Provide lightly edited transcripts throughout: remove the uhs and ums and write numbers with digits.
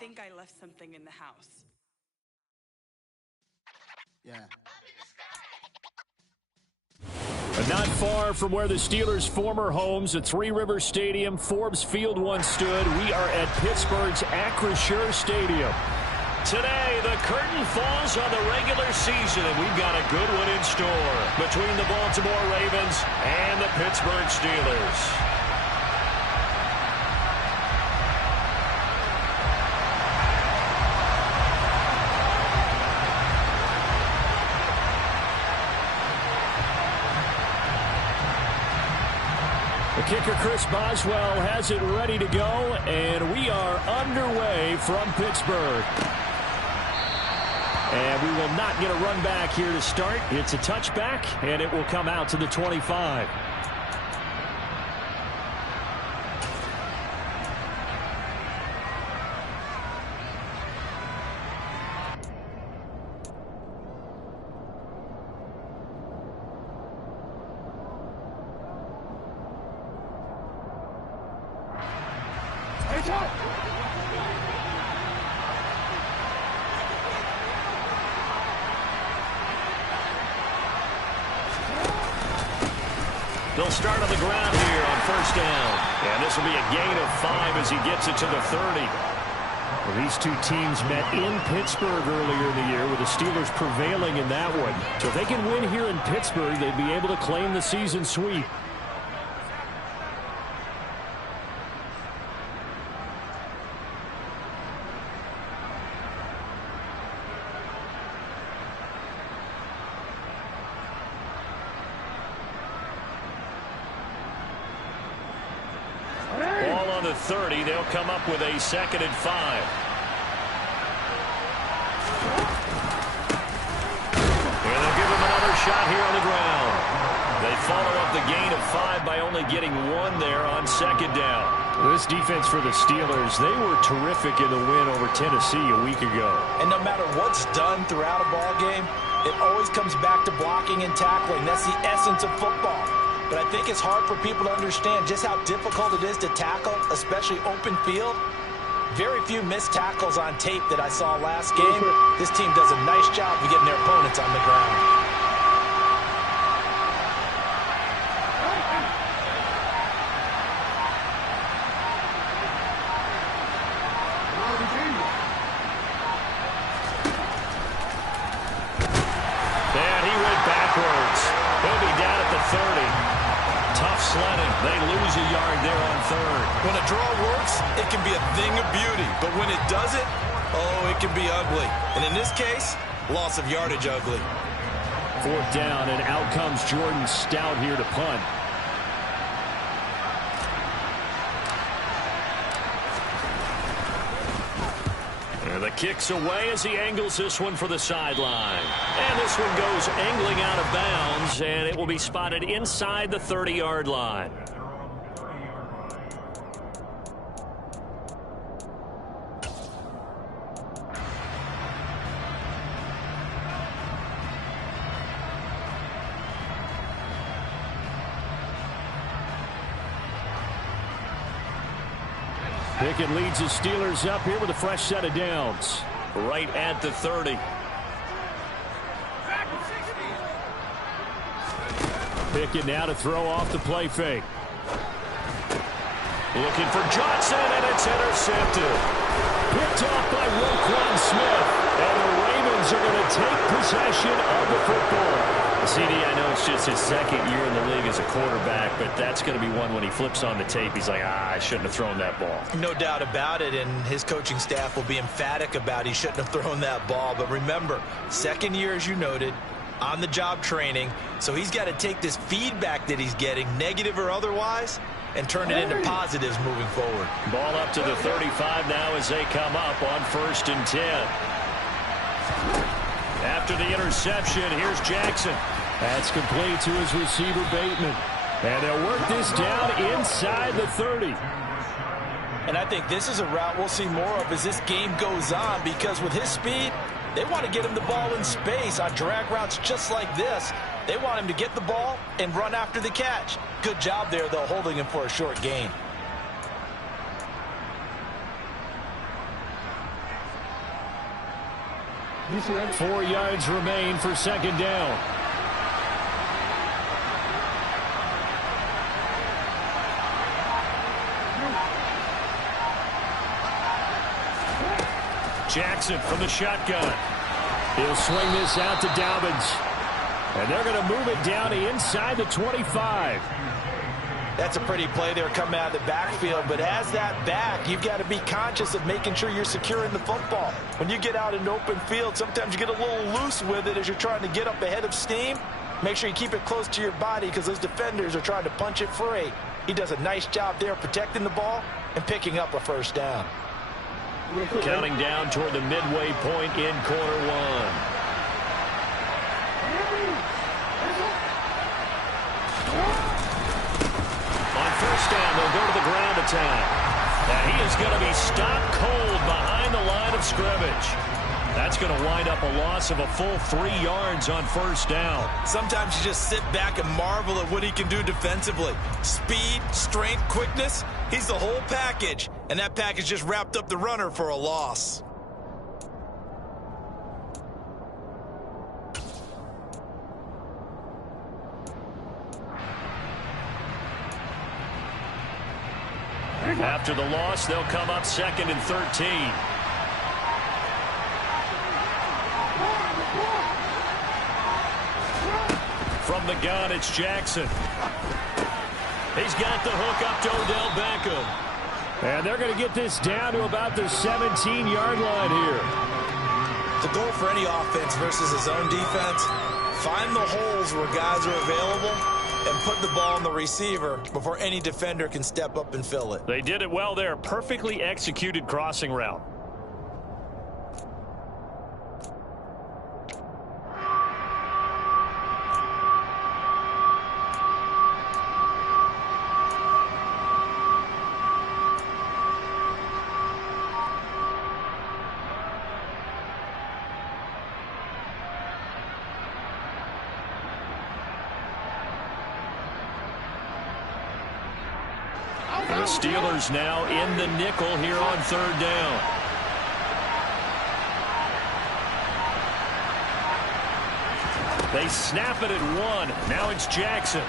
think I left something in the house. Yeah. But not far from where the Steelers' former homes at Three Rivers Stadium, Forbes Field once stood, we are at Pittsburgh's Acrisure Stadium. Today, the curtain falls on the regular season, and we've got a good one in store between the Baltimore Ravens and the Pittsburgh Steelers. The kicker, Chris Boswell, has it ready to go, and we are underway from Pittsburgh. And we will not get a run back here to start. It's a touchback, and it will come out to the 25. They'll start on the ground here on first down. And this will be a gain of 5 as he gets it to the 30. Well, these two teams met in Pittsburgh earlier in the year with the Steelers prevailing in that one. So if they can win here in Pittsburgh, they'd be able to claim the season sweep. Ball on the 30. They'll come up with a 2nd and 5. And they'll give him another shot here on the ground. They follow up the gain of 5 by only getting 1 there on 2nd down. This defense for the Steelers, they were terrific in the win over Tennessee a week ago. And no matter what's done throughout a ball game, it always comes back to blocking and tackling. That's the essence of football. But I think it's hard for people to understand just how difficult it is to tackle, especially open field. Very few missed tackles on tape that I saw last game. This team does a nice job of getting their opponents on the ground. And he went backwards. He'll be down at the 30. Tough sledding. They lose a yard there on 3rd. When a draw works, it can be a thing of beauty. But when it doesn't, oh, it can be ugly. And in this case, loss of yardage ugly. 4th down, and out comes Jordan Stout here to punt. And the kick's away as he angles this one for the sideline. And this one goes angling out of bounds, and it will be spotted inside the 30-yard line. Pickett leads the Steelers up here with a fresh set of downs. Right at the 30. Pickett now to throw off the play fake. Looking for Johnson, and it's intercepted. Picked off by Roquan Smith. And the Ravens are going to take possession of the football. CD, I know it's just his 2nd year in the league as a quarterback, but that's going to be one when he flips on the tape. He's like, I shouldn't have thrown that ball. No doubt about it, and his coaching staff will be emphatic about he shouldn't have thrown that ball. But remember, 2nd year, as you noted, on-the-job training, so he's got to take this feedback that he's getting, negative or otherwise, and turn it into positives moving forward. Ball up to the 35 now as they come up on 1st and 10. After the interception, here's Jackson. That's complete to his receiver, Bateman. And they'll work this down inside the 30. And I think this is a route we'll see more of as this game goes on, because with his speed, they want to get him the ball in space on drag routes just like this. They want him to get the ball and run after the catch. Good job there, though, holding him for a short gain. 4 yards remain for second down. Jackson from the shotgun. He'll swing this out to Dobbins. And they're going to move it down to inside the 25. That's a pretty play there coming out of the backfield, but as that back, you've got to be conscious of making sure you're securing the football. When you get out in open field, sometimes you get a little loose with it as you're trying to get up ahead of steam. Make sure you keep it close to your body because those defenders are trying to punch it free. He does a nice job there protecting the ball and picking up a first down. Counting down toward the midway point in quarter one. On first down, they'll go to the ground attack. And he is going to be stopped cold behind the line of scrimmage. That's going to wind up a loss of a full 3 yards on first down. Sometimes you just sit back and marvel at what he can do defensively. Speed, strength, quickness. He's the whole package. And that package just wrapped up the runner for a loss. After the loss, they'll come up 2nd and 13. From the gun, it's Jackson. He's got the hook up to Odell Beckham. And they're going to get this down to about the 17-yard line here. The goal for any offense versus his own defense, find the holes where guys are available and put the ball on the receiver before any defender can step up and fill it. They did it well there. Perfectly executed crossing route. The Steelers now in the nickel here on third down. They snap it at 1. Now it's Jackson.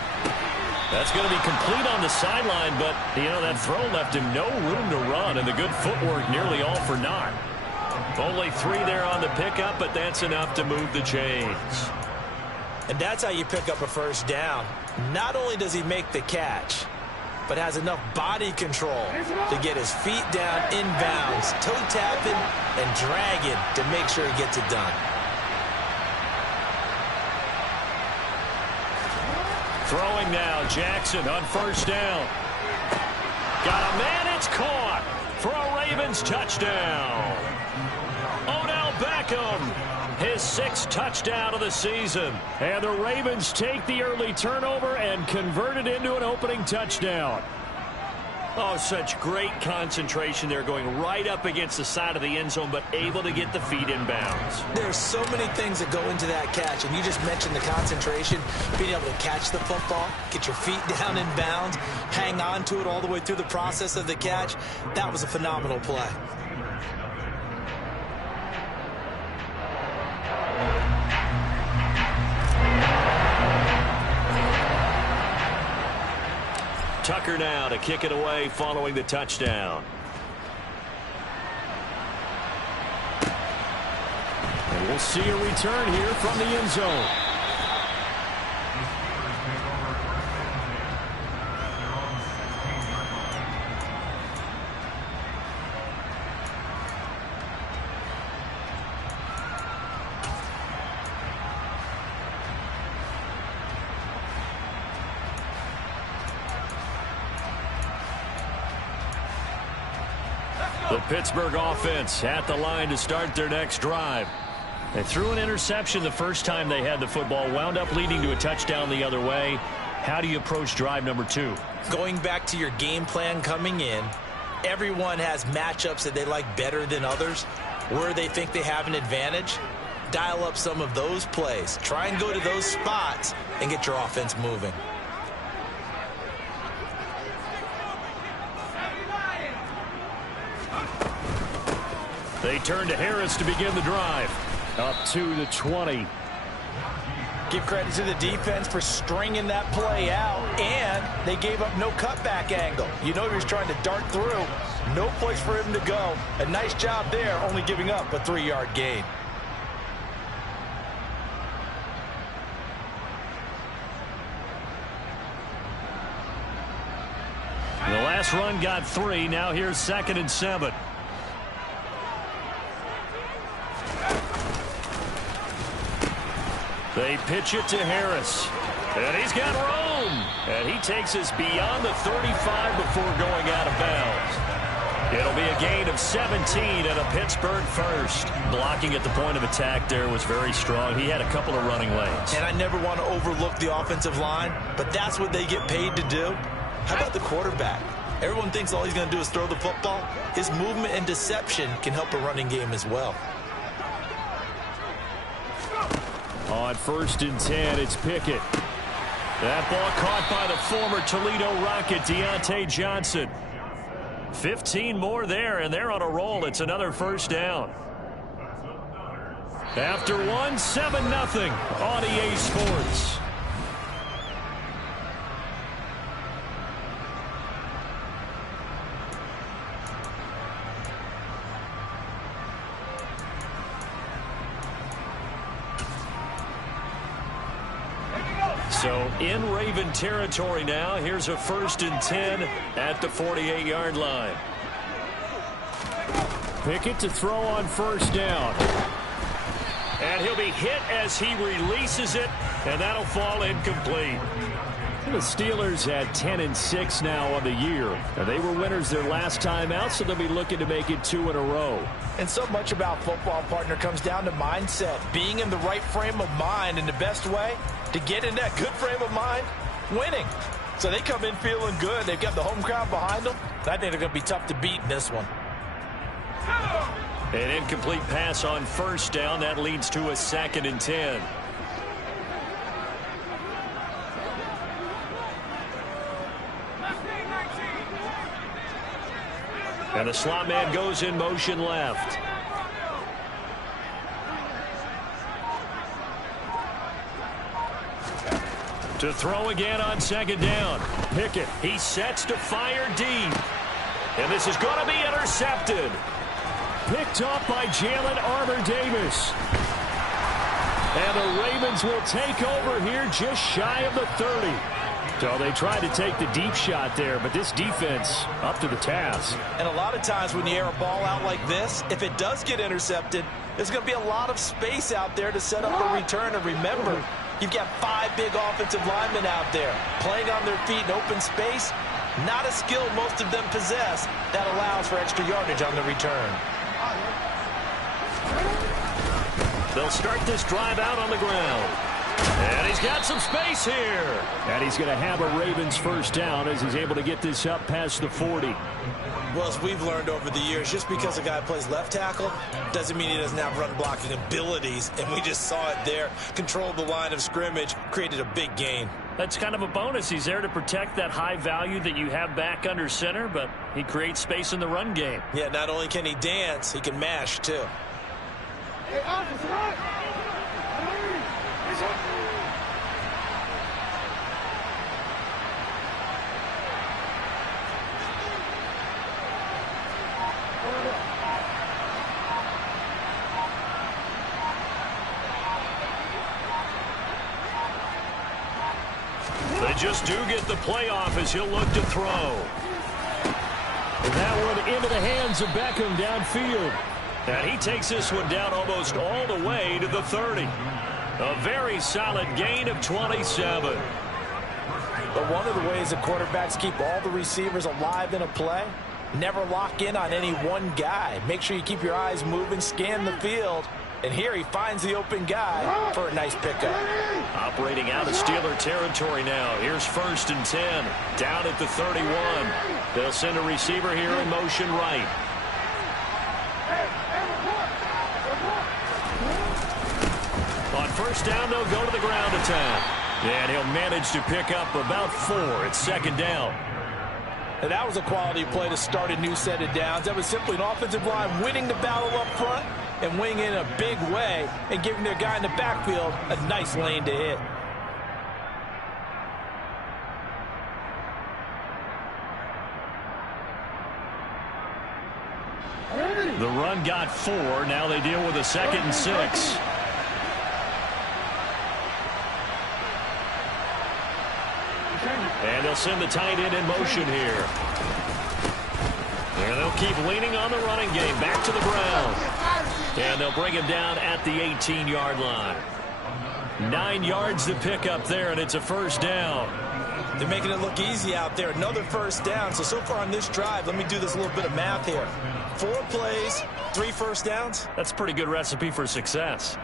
That's going to be complete on the sideline, but, you know, that throw left him no room to run, and the good footwork nearly all for naught. Only 3 there on the pickup, but that's enough to move the chains. And that's how you pick up a first down. Not only does he make the catch, but has enough body control to get his feet down inbounds, toe tapping and dragging to make sure he gets it done. Throwing now, Jackson on first down. Got a man, it's caught for a Ravens touchdown. Odell Beckham, his 6th touchdown of the season. And the Ravens take the early turnover and convert it into an opening touchdown. Oh, such great concentration there, going right up against the side of the end zone, but able to get the feet in bounds. There's so many things that go into that catch, and you just mentioned the concentration, being able to catch the football, get your feet down in bounds, hang on to it all the way through the process of the catch. That was a phenomenal play. Tucker now to kick it away following the touchdown. And we'll see a return here from the end zone. The Pittsburgh offense at the line to start their next drive. They threw an interception the first time they had the football, wound up leading to a touchdown the other way. How do you approach drive number 2? Going back to your game plan coming in, everyone has matchups that they like better than others, where they think they have an advantage. Dial up some of those plays. Try and go to those spots and get your offense moving. They turn to Harris to begin the drive. Up to the 20. Give credit to the defense for stringing that play out, and they gave up no cutback angle. You know he was trying to dart through. No place for him to go. A nice job there, only giving up a 3-yard gain. The last run got 3. Now here's 2nd and 7. They pitch it to Harris. And he's got room. And he takes us beyond the 35 before going out of bounds. It'll be a gain of 17 and a Pittsburgh first. Blocking at the point of attack there was very strong. He had a couple of running lanes. And I never want to overlook the offensive line, but that's what they get paid to do. How about the quarterback? Everyone thinks all he's going to do is throw the football. His movement and deception can help a running game as well. On 1st and 10, it's Pickett. That ball caught by the former Toledo Rocket, Deontay Johnson. 15 more there, and they're on a roll. It's another first down. After one, 7-0 on EA Sports. So in Raven territory now. Here's a 1st and 10 at the 48-yard line. Pickett to throw on 1st down. And he'll be hit as he releases it, and that'll fall incomplete. The Steelers had 10-6 now on the year. And they were winners their last time out, so they'll be looking to make it 2 in a row. And so much about football, partner, comes down to mindset. Being in the right frame of mind, and the best way to get in that good frame of mind, winning. So they come in feeling good. They've got the home crowd behind them. I think they're going to be tough to beat in this one. An incomplete pass on 1st down. That leads to a 2nd and 10. And the slot man goes in motion left. To throw again on 2nd down. Pickett, he sets to fire deep. And this is going to be intercepted. Picked up by Jalen Armour-Davis. And the Ravens will take over here just shy of the 30. So they tried to take the deep shot there, but this defense up to the task. And a lot of times when you air a ball out like this, if it does get intercepted, there's going to be a lot of space out there to set up a return. And remember, you've got 5 big offensive linemen out there playing on their feet in open space. Not a skill most of them possess that allows for extra yardage on the return. They'll start this drive out on the ground. And he's got some space here. And he's going to have a Ravens first down as he's able to get this up past the 40. Well, as we've learned over the years, just because a guy plays left tackle doesn't mean he doesn't have run blocking abilities. And we just saw it there. Controlled the line of scrimmage, created a big gain. That's kind of a bonus. He's there to protect that high value that you have back under center, but he creates space in the run game. Yeah, not only can he dance, he can mash too. Hey, officer! They just do get the playoff as he'll look to throw. And that one into the hands of Beckham downfield. And he takes this one down almost all the way to the 30. A very solid gain of 27. But one of the ways that quarterbacks keep all the receivers alive in a play, never lock in on any one guy. Make sure you keep your eyes moving, scan the field. And here he finds the open guy for a nice pickup. Operating out of Steeler territory now. Here's 1st and 10. Down at the 31. They'll send a receiver here in motion right. On 1st down, they'll go to the ground attack. And he'll manage to pick up about 4. It's 2nd down. And that was a quality play to start a new set of downs. That was simply an offensive line winning the battle up front and wing in a big way and giving their guy in the backfield a nice lane to hit. The run got 4. Now they deal with a 2nd and 6. And they'll send the tight end in motion here. And they'll keep leaning on the running game. Back to the ground. And they'll bring him down at the 18-yard line. 9 yards to pick up there, and it's a first down. They're making it look easy out there. Another first down. So far on this drive, let me do this little bit of math here. 4 plays, 3 first downs. That's a pretty good recipe for success.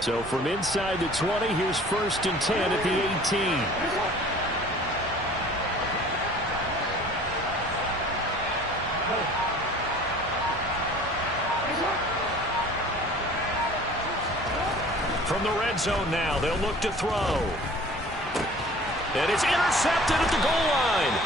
So from inside the 20, here's 1st and 10 at the 18. From the red zone now, they'll look to throw. And it's intercepted at the goal line.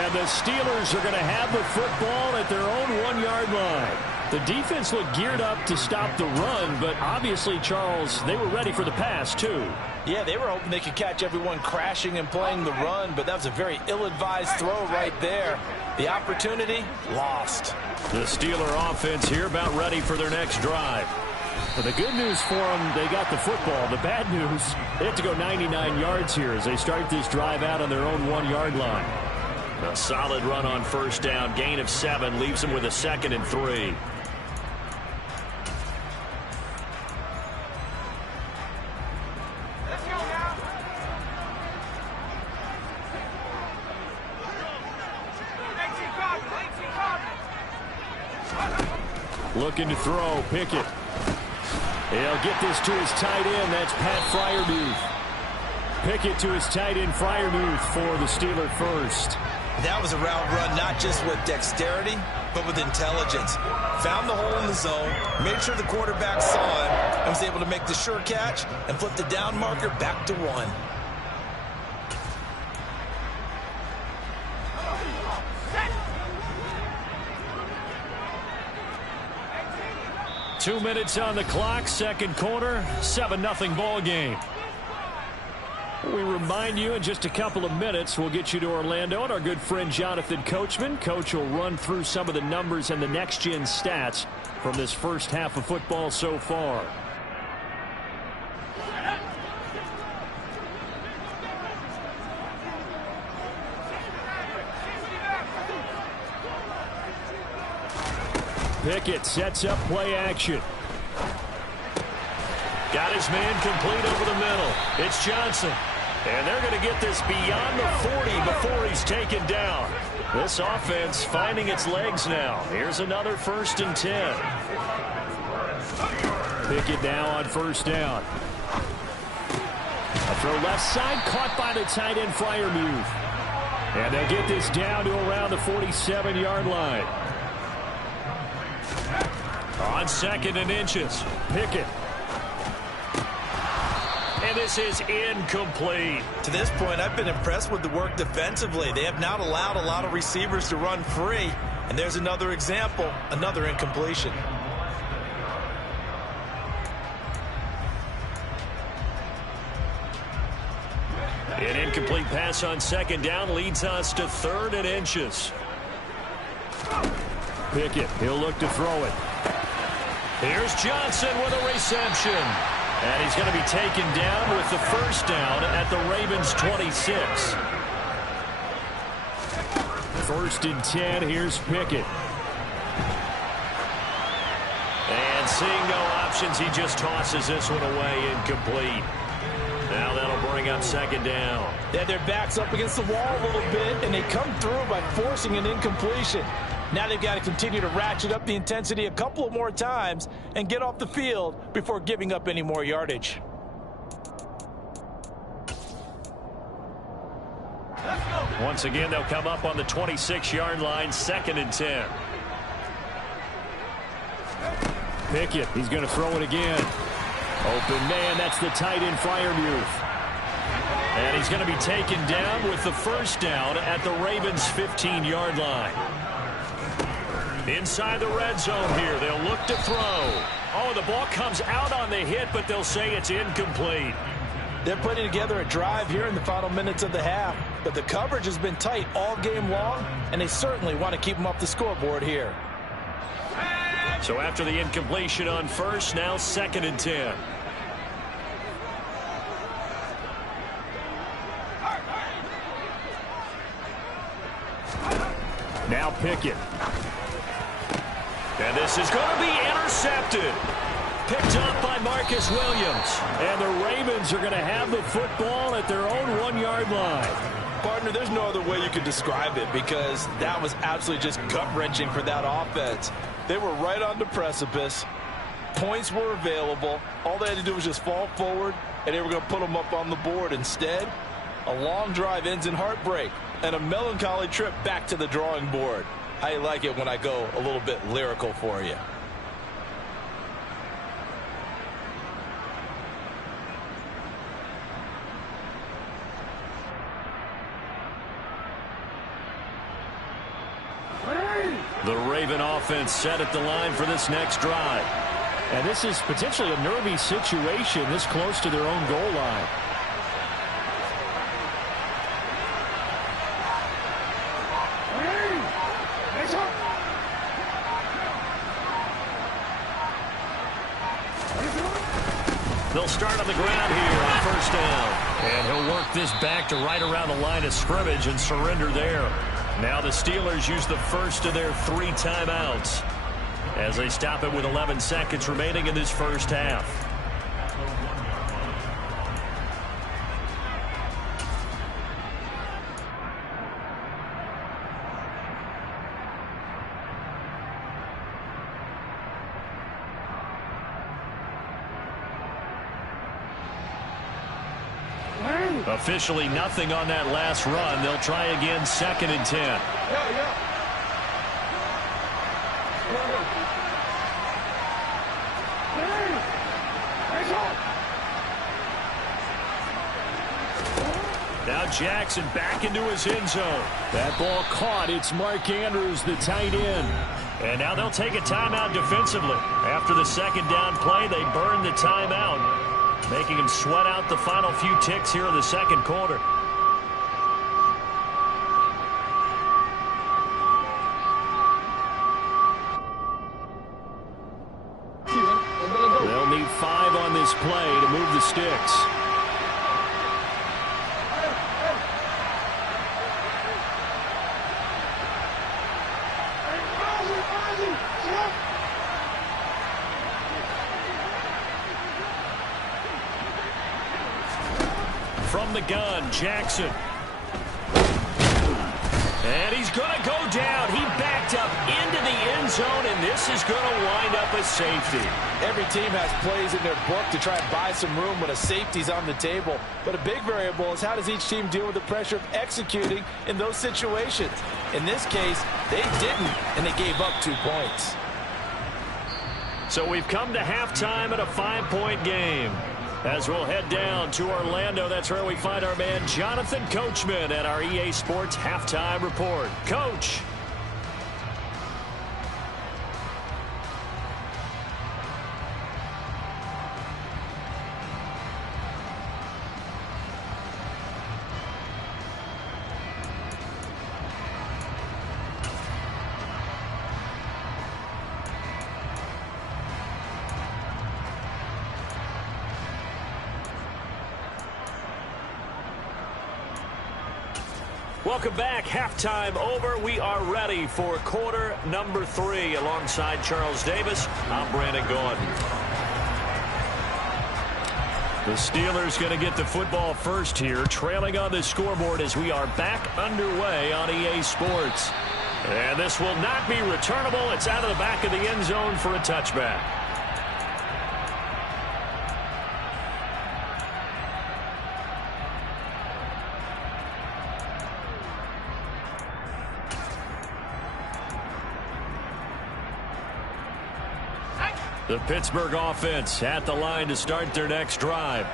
And the Steelers are going to have the football at their own 1-yard line. The defense looked geared up to stop the run, but obviously, Charles, they were ready for the pass, too. Yeah, they were hoping they could catch everyone crashing and playing the run, but that was a very ill-advised throw right there. The opportunity, lost. The Steeler offense here about ready for their next drive. But the good news for them, they got the football. The bad news, they have to go 99 yards here as they start this drive out on their own 1-yard line. A solid run on first down. Gain of 7 leaves them with a 2nd and 3. Looking to throw, Pickett. He'll get this to his tight end. That's Pat Freiermuth. Pickett to his tight end, Freiermuth, for the Steeler first. That was a route run not just with dexterity, but with intelligence. Found the hole in the zone, made sure the quarterback saw it, and was able to make the sure catch and flip the down marker back to 1. 2 minutes on the clock, second quarter, 7-0 ball game. We remind you in just a couple of minutes, we'll get you to Orlando and our good friend Jonathan Coachman. Coach will run through some of the numbers and the next-gen stats from this first half of football so far. Pickett sets up play action. Got his man complete over the middle. It's Johnson. And they're going to get this beyond the 40 before he's taken down. This offense finding its legs now. Here's another 1st and 10. Pickett now on first down. A throw left side, caught by the tight end Freiermuth. And they'll get this down to around the 47-yard line. On 2nd and inches, Pickett. And this is incomplete. To this point, I've been impressed with the work defensively. They have not allowed a lot of receivers to run free. And there's another example, another incompletion. An incomplete pass on 2nd down leads us to 3rd and inches. Pickett, he'll look to throw it. Here's Johnson with a reception. And he's going to be taken down with the first down at the Ravens' 26. 1st and 10, here's Pickett. And seeing no options, he just tosses this one away, incomplete. Now that'll bring up 2nd down. They had their backs up against the wall a little bit, and they come through by forcing an incompletion. Now they've got to continue to ratchet up the intensity a couple of more times and get off the field before giving up any more yardage. Once again, they'll come up on the 26-yard line, 2nd and 10. Pickett, he's going to throw it again. Open man, that's the tight end Freiermuth. And he's going to be taken down with the first down at the Ravens' 15-yard line. Inside the red zone here, they'll look to throw. Oh, the ball comes out on the hit, but they'll say it's incomplete. They're putting together a drive here in the final minutes of the half, but the coverage has been tight all game long, and they certainly want to keep them off the scoreboard here. So after the incompletion on first, now 2nd and 10. Now Pickett. And this is going to be intercepted. Picked up by Marcus Williams. And the Ravens are going to have the football at their own 1-yard line. Partner, there's no other way you could describe it because that was absolutely just gut-wrenching for that offense. They were right on the precipice. Points were available. All they had to do was just fall forward, and they were going to put them up on the board. Instead, a long drive ends in heartbreak and a melancholy trip back to the drawing board. I like it when I go a little bit lyrical for you. The Raven offense set at the line for this next drive. And this is potentially a nervy situation this close to their own goal line. They'll start on the ground here on first down. And he'll work this back to right around the line of scrimmage and surrender there. Now the Steelers use the first of their 3 timeouts as they stop it with 11 seconds remaining in this first half. Officially nothing on that last run. They'll try again 2nd and 10. Now Jackson back into his end zone. That ball caught. It's Mark Andrews, the tight end. And now they'll take a timeout defensively. After the 2nd down play, they burn the timeout, making him sweat out the final few ticks here in the 2nd quarter. They'll need 5 on this play to move the sticks. From the gun, Jackson. And he's going to go down. He backed up into the end zone, and this is going to wind up a safety. Every team has plays in their book to try and buy some room when a safety's on the table. But a big variable is how does each team deal with the pressure of executing in those situations. In this case, they didn't, and they gave up 2 points. So we've come to halftime at a 5-point game. As we'll head down to Orlando, that's where we find our man Jonathan Coachman at our EA Sports Halftime Report. Coach. Welcome back. Halftime over. We are ready for quarter number 3. Alongside Charles Davis, I'm Brandon Gordon. The Steelers going to get the football first here, trailing on the scoreboard as we are back underway on EA Sports. And this will not be returnable. It's out of the back of the end zone for a touchback. The Pittsburgh offense at the line to start their next drive.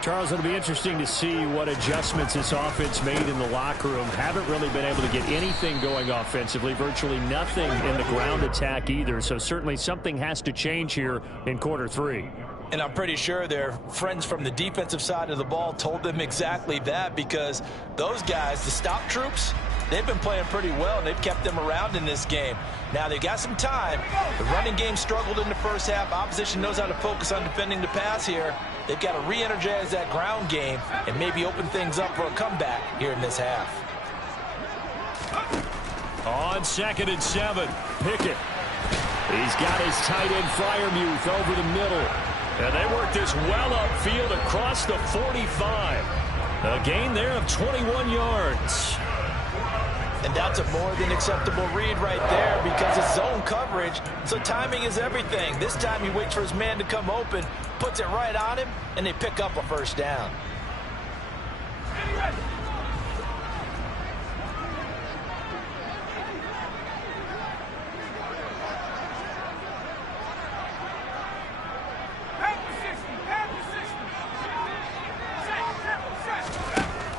Charles, it'll be interesting to see what adjustments this offense made in the locker room. Haven't really been able to get anything going offensively, virtually nothing in the ground attack either. So certainly something has to change here in quarter three. And I'm pretty sure their friends from the defensive side of the ball told them exactly that, because those guys, the stop troops, they've been playing pretty well, and they've kept them around in this game. Now, they've got some time. The running game struggled in the first half. Opposition knows how to focus on defending the pass here. They've got to re-energize that ground game and maybe open things up for a comeback here in this half. On 2nd and 7, Pickett. He's got his tight end Freiermuth over the middle. And they work this well upfield across the 45. A gain there of 21 yards. And that's a more than acceptable read right there, because it's zone coverage, so timing is everything. This time he waits for his man to come open, puts it right on him, and they pick up a first down.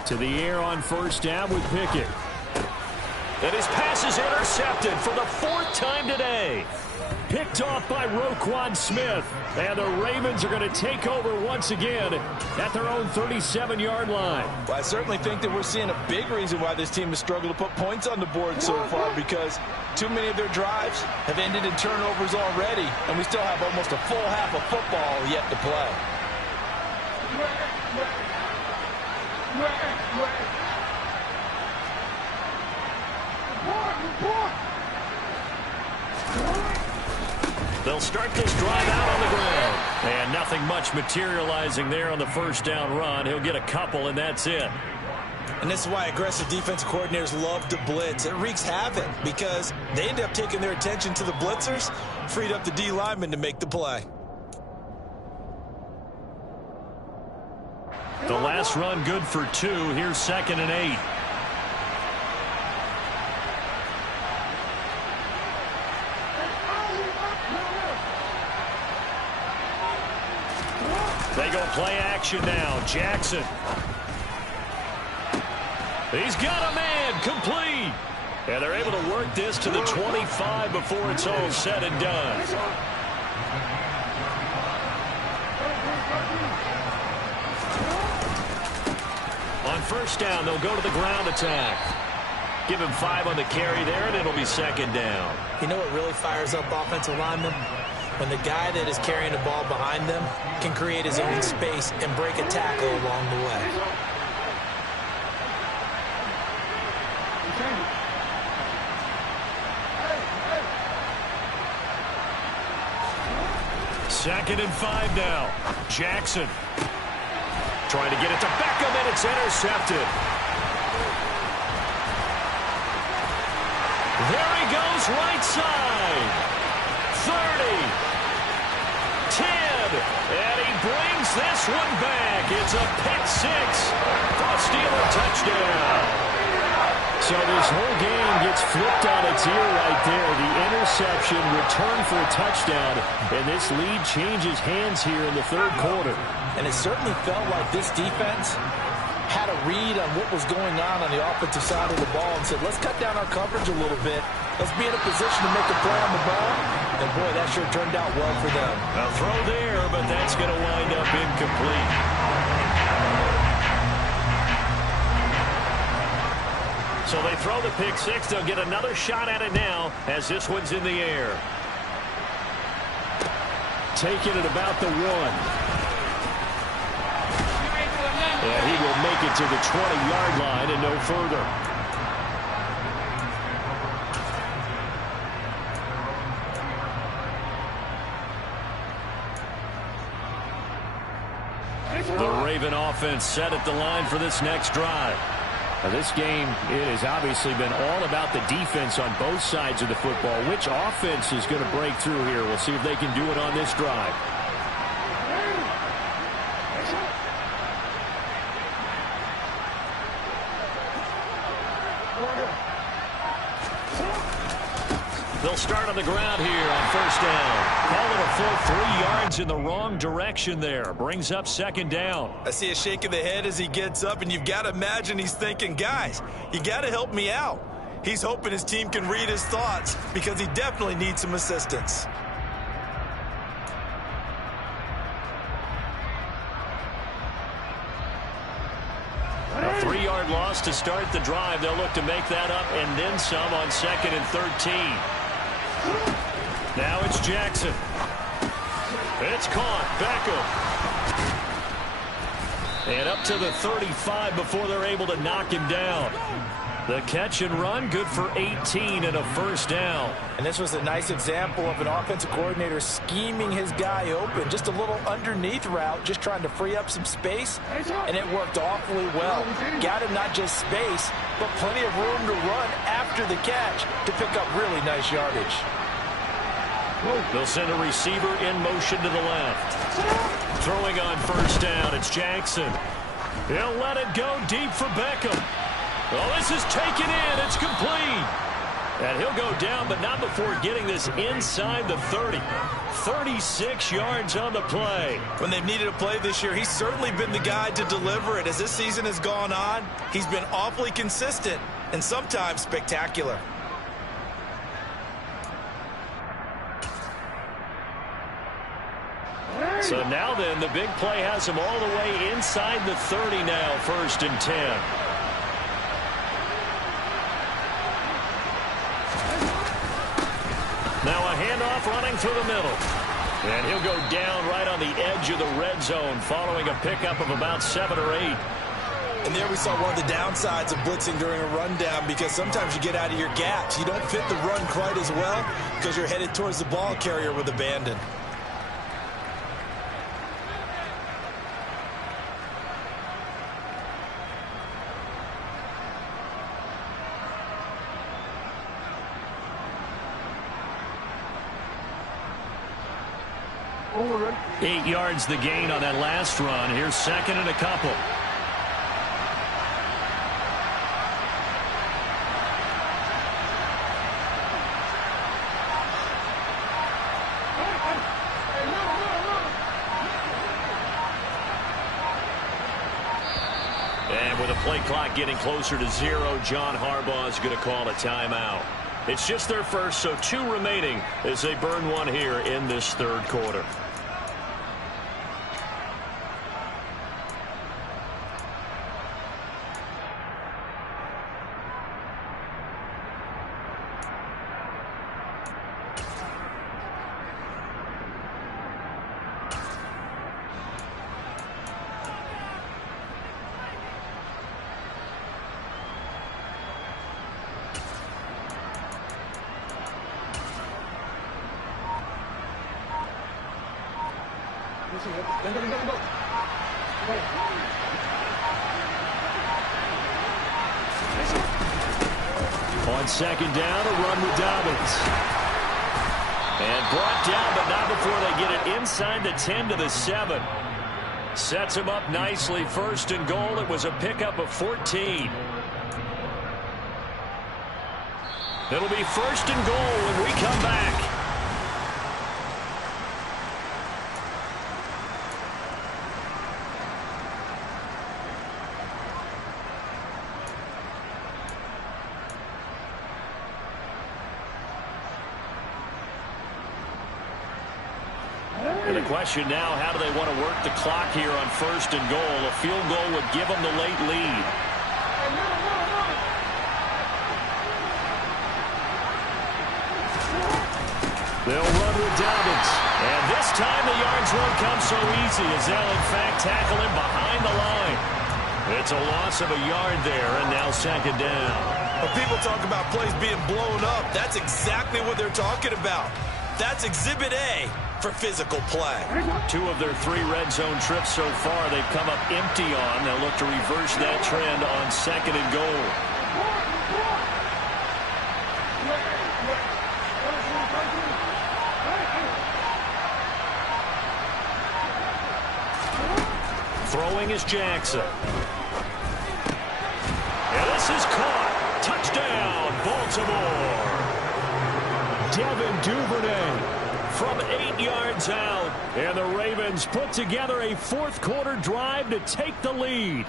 To the air on first down with Pickett. And his pass is intercepted for the 4th time today. Picked off by Roquan Smith. And the Ravens are going to take over once again at their own 37-yard line. Well, I certainly think that we're seeing a big reason why this team has struggled to put points on the board so far, because too many of their drives have ended in turnovers already, and we still have almost a full half of football yet to play. They'll start this drive out on the ground. And nothing much materializing there on the first down run. He'll get a couple, and that's it. And this is why aggressive defensive coordinators love to blitz. It wreaks havoc because they end up taking their attention to the blitzers, freed up the D lineman to make the play. The last run good for 2. Here's 2nd and 8. They go play action now. Jackson. He's got a man complete. And they're able to work this to the 25 before it's all said and done. On first down, they'll go to the ground attack. Give him 5 on the carry there, and it'll be 2nd down. You know what really fires up offensive linemen? When the guy that is carrying the ball behind them can create his own space and break a tackle along the way. Second and 5 now. Jackson trying to get it to Beckham, and it's intercepted. There he goes, right side. 30, 10, and he brings this one back. It's a pick 6 for a Steeler touchdown. So this whole game gets flipped on its ear right there. The interception, return for a touchdown, and this lead changes hands here in the 3rd quarter. And it certainly felt like this defense had a read on what was going on the offensive side of the ball and said, let's cut down our coverage a little bit. Let's be in a position to make a play on the ball. And, boy, that sure turned out well for them. A throw there, but that's going to wind up incomplete. So they throw the pick 6. They'll get another shot at it now as this one's in the air. Taking it about the 1. And he will make it to the 20-yard line and no further. The Raven offense set at the line for this next drive. Now this game, it has obviously been all about the defense on both sides of the football. Which offense is going to break through here? We'll see if they can do it on this drive. They'll start on the ground here on first down. Call it a full 3 yards in the wrong direction there. Brings up second down. I see a shake of the head as he gets up, and you've got to imagine he's thinking, guys, you got to help me out. He's hoping his team can read his thoughts because he definitely needs some assistance. A 3-yard loss to start the drive. They'll look to make that up and then some on 2nd and 13. Now it's Jackson. It's caught. Beckham. And up to the 35 before they're able to knock him down. The catch and run, good for 18 and a first down. And this was a nice example of an offensive coordinator scheming his guy open. Just a little underneath route, just trying to free up some space, and it worked awfully well. Got him not just space, but plenty of room to run after the catch to pick up really nice yardage. They'll send a receiver in motion to the left. Throwing on first down, it's Jackson. He'll let it go deep for Beckham. Well, this is taken in. It's complete. And he'll go down, but not before getting this inside the 30. 36 yards on the play. When they've needed a play this year, he's certainly been the guy to deliver it. As this season has gone on, he's been awfully consistent and sometimes spectacular. So now then, the big play has him all the way inside the 30 now, 1st and 10. Now a handoff running through the middle. And he'll go down right on the edge of the red zone following a pickup of about 7 or 8. And there we saw one of the downsides of blitzing during a rundown, because sometimes you get out of your gaps. You don't fit the run quite as well because you're headed towards the ball carrier with abandon. Over 8 yards the gain on that last run. Here's 2nd and a couple. And with a play clock getting closer to 0, John Harbaugh is going to call a timeout. It's just their first, so 2 remaining as they burn one here in this 3rd quarter. On 2nd down, a run with Dobbins. And brought down, but not before they get it inside the 10 to the 7. Sets him up nicely. 1st and goal. It was a pickup of 14. It'll be 1st and goal when we come back. And the question now, how do they want to work the clock here on 1st and goal? A field goal would give them the late lead. They'll run with Dobbins. And this time the yards won't come so easy as they'll in fact tackle him behind the line. It's a loss of a yard there, and now 2nd down. When people talk about plays being blown up, that's exactly what they're talking about. That's Exhibit A for physical play. 2 of their 3 red zone trips so far they've come up empty on. They'll look to reverse that trend on 2nd and goal. Throwing is Jackson. And this is caught. Touchdown, Baltimore. Devin Duvernay from 8 yards out. And the Ravens put together a fourth-quarter drive to take the lead.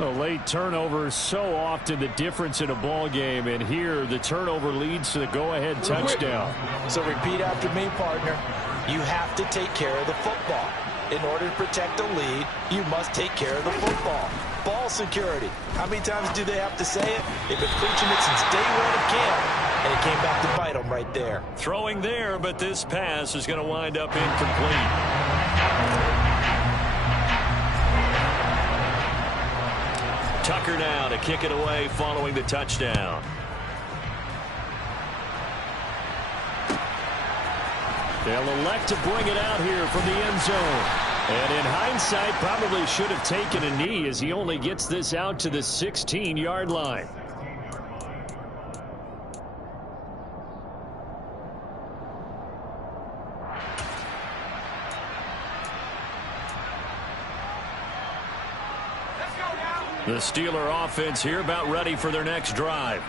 A late turnover is so often the difference in a ball game, and here the turnover leads to the go-ahead touchdown. So repeat after me, partner. You have to take care of the football. In order to protect the lead, you must take care of the football. Ball security. How many times do they have to say it? They've been preaching it since day one of camp, and it came back to bite them right there. Throwing there, but this pass is going to wind up incomplete. Tucker now to kick it away following the touchdown. They'll elect to bring it out here from the end zone. And in hindsight, probably should have taken a knee as he only gets this out to the 16-yard line. The Steeler offense here about ready for their next drive.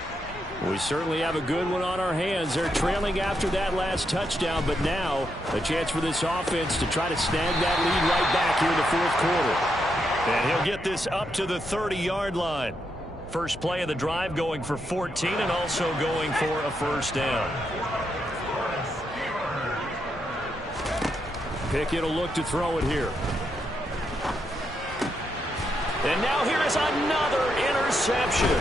We certainly have a good one on our hands. They're trailing after that last touchdown, but now a chance for this offense to try to snag that lead right back here in the fourth quarter. And he'll get this up to the 30-yard line. First play of the drive going for 14 and also going for a first down. Pickett will look to throw it here. And now here is another interception.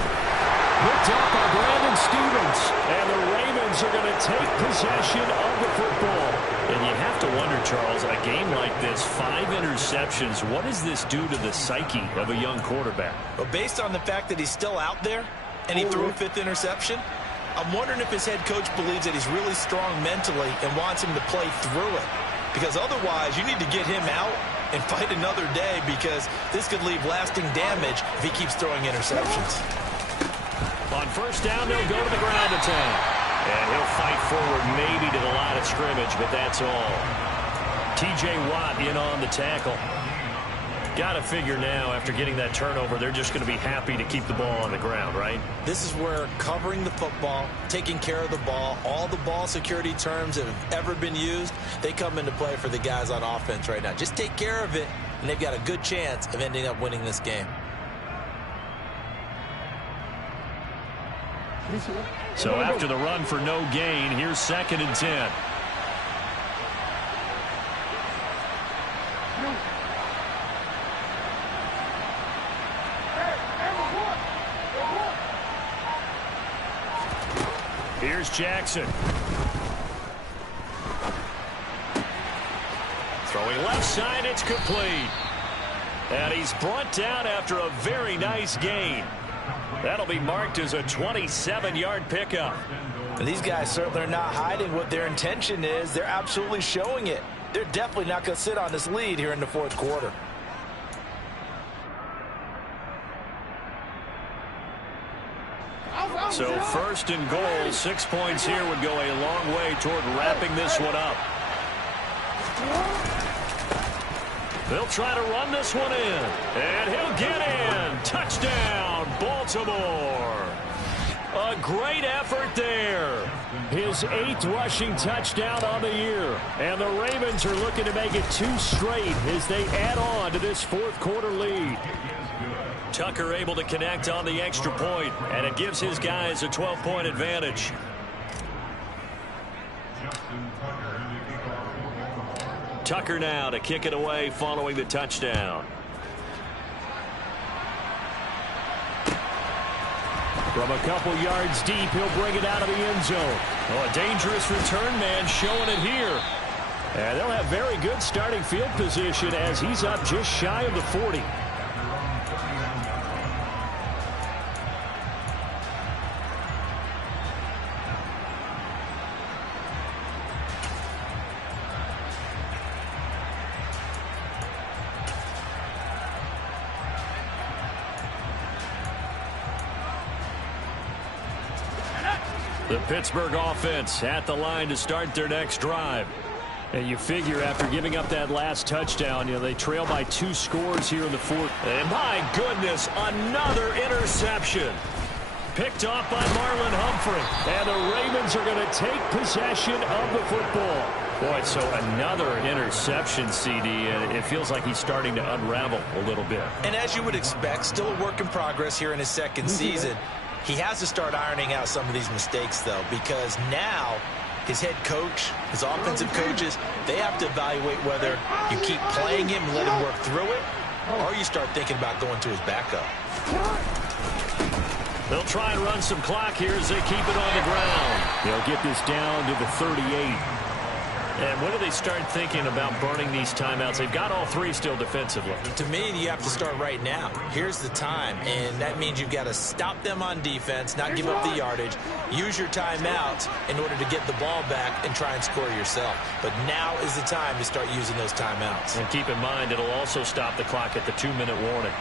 Picked up by Brandon Stevens. And the Ravens are going to take possession of the football. And you have to wonder, Charles, a game like this, 5 interceptions, what does this do to the psyche of a young quarterback? Well, based on the fact that he's still out there and he threw a 5th interception, I'm wondering if his head coach believes that he's really strong mentally and wants him to play through it. Because otherwise, you need to get him out and fight another day, because this could leave lasting damage if he keeps throwing interceptions. On first down, they'll go to the ground attack. And he'll fight forward maybe to the line of scrimmage, but that's all. T.J. Watt in on the tackle. Got to figure now, after getting that turnover, they're just going to be happy to keep the ball on the ground, right? This is where covering the football, taking care of the ball, all the ball security terms that have ever been used, they come into play for the guys on offense right now. Just take care of it, and they've got a good chance of ending up winning this game. So after the run for no gain, here's 2nd and 10. Here's Jackson. Throwing left side, it's complete. And he's brought down after a very nice gain. That'll be marked as a 27-yard pickup. And these guys certainly are not hiding what their intention is. They're absolutely showing it. They're definitely not going to sit on this lead here in the fourth quarter. So 1st and goal, 6 points here would go a long way toward wrapping this one up. They'll try to run this one in. And he'll get in. Touchdown, Baltimore. A great effort there. His 8th rushing touchdown on the year. And the Ravens are looking to make it 2 straight as they add on to this fourth quarter lead. Tucker able to connect on the extra point, and it gives his guys a 12-point advantage. Tucker now to kick it away following the touchdown. From a couple yards deep, he'll bring it out of the end zone. Oh, a dangerous return man showing it here. And they'll have very good starting field position as he's up just shy of the 40. The Pittsburgh offense at the line to start their next drive. And you figure after giving up that last touchdown, they trail by 2 scores here in the fourth. And my goodness, another interception. Picked off by Marlon Humphrey. And the Ravens are going to take possession of the football. Boy, so another interception, CD, and it feels like he's starting to unravel a little bit. And as you would expect, still a work in progress here in his second season. He has to start ironing out some of these mistakes, though, because now his head coach, his offensive coaches, they have to evaluate whether you keep playing him and let him work through it, or you start thinking about going to his backup. They'll try and run some clock here as they keep it on the ground. They'll get this down to the 38. And when do they start thinking about burning these timeouts? They've got all three still defensively. To me, you have to start right now. Here's the time, and that means you've got to stop them on defense, not give up the yardage, use your timeouts in order to get the ball back and try and score yourself. But now is the time to start using those timeouts. And keep in mind, it'll also stop the clock at the 2-minute warning.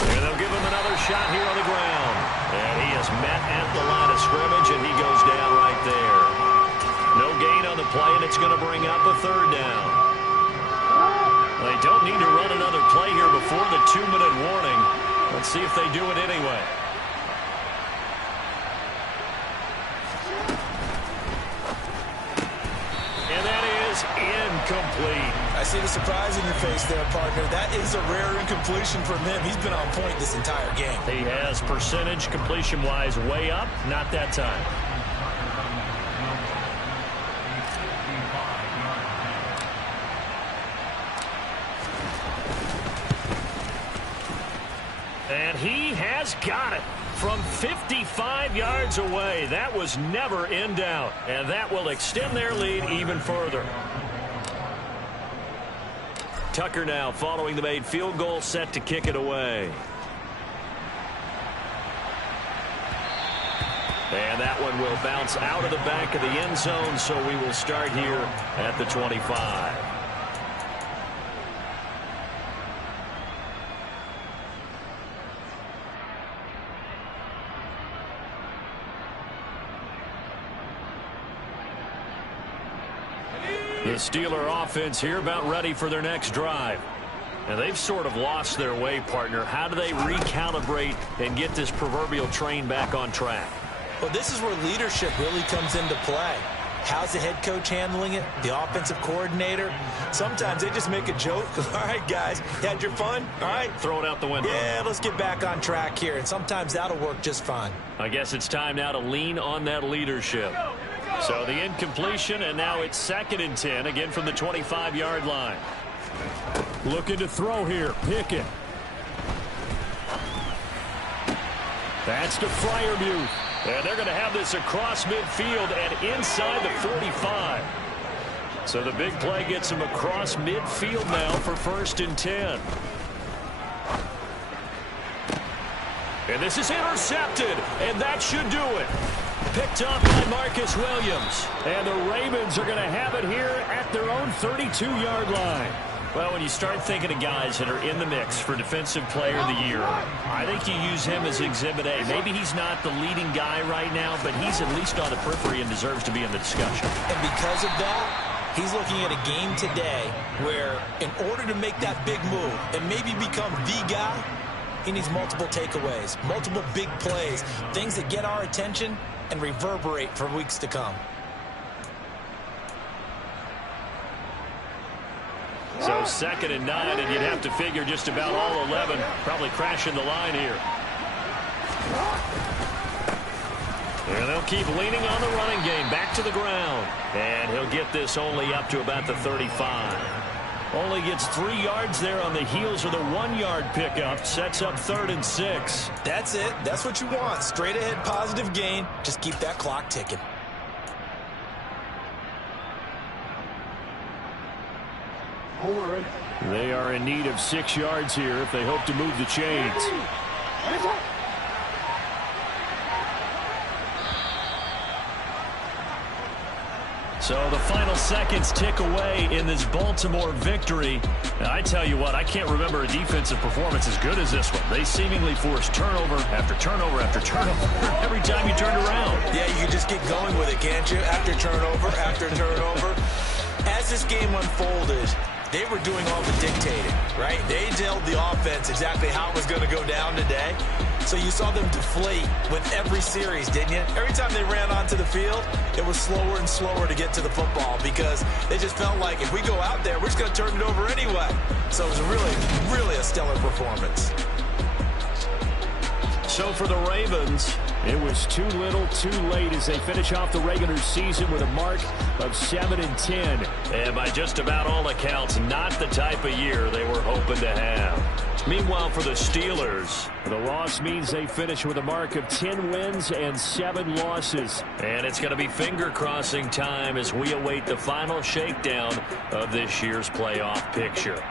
And they'll give him another shot here on the ground. And he is met at the line of scrimmage, and he goes down right there. No gain on the play, and it's going to bring up a third down. They don't need to run another play here before the 2-minute warning. Let's see if they do it anyway. And that is incomplete. I see the surprise in your face there, partner. That is a rare incompletion from him. He's been on point this entire game. He has percentage completion-wise way up, not that time. And he has got it from 55 yards away. That was never in doubt. And that will extend their lead even further. Tucker now following the made field goal, set to kick it away. And that one will bounce out of the back of the end zone, so we will start here at the 25. The Steeler offense here about ready for their next drive. And they've sort of lost their way, partner. How do they recalibrate and get this proverbial train back on track? Well, this is where leadership really comes into play. How's the head coach handling it? The offensive coordinator? Sometimes they just make a joke. All right, guys, you had your fun? All right. Throw it out the window. Yeah, let's get back on track here. And sometimes that'll work just fine. I guess it's time now to lean on that leadership. So the incompletion, and now it's 2nd and 10, again from the 25-yard line. Looking to throw here. Pickett. That's to Freiermuth. And they're going to have this across midfield and inside the 45. So the big play gets them across midfield now for 1st and 10. And this is intercepted, and that should do it. Picked up by Marcus Williams. And the Ravens are going to have it here at their own 32-yard line. Well, when you start thinking of guys that are in the mix for Defensive Player of the Year, I think you use him as Exhibit A. Maybe he's not the leading guy right now, but he's at least on the periphery and deserves to be in the discussion. And because of that, he's looking at a game today where in order to make that big move and maybe become the guy, he needs multiple takeaways, multiple big plays, things that get our attention and reverberate for weeks to come. So 2nd and 9, and you'd have to figure just about all 11 probably crashing the line here. And they'll keep leaning on the running game, back to the ground. And he'll get this only up to about the 35. Only gets 3 yards there on the heels of the 1-yard pickup. Sets up 3rd and 6. That's it. That's what you want. Straight ahead positive gain. Just keep that clock ticking. They are in need of 6 yards here if they hope to move the chains. So the final seconds tick away in this Baltimore victory. And I tell you what, I can't remember a defensive performance as good as this one. They seemingly forced turnover after turnover after turnover every time you turned around. Yeah, you can just get going with it, can't you? After turnover. As this game unfolded, they were doing all the dictating, right? They told the offense exactly how it was going to go down today. So you saw them deflate with every series, didn't you? Every time they ran onto the field, it was slower and slower to get to the football because they just felt like if we go out there, we're just going to turn it over anyway. So it was really a stellar performance. So for the Ravens, it was too little, too late as they finish off the regular season with a mark of 7-10. And by just about all accounts, not the type of year they were hoping to have. Meanwhile, for the Steelers, the loss means they finish with a mark of 10 wins and 7 losses. And it's going to be finger-crossing time as we await the final shakedown of this year's playoff picture.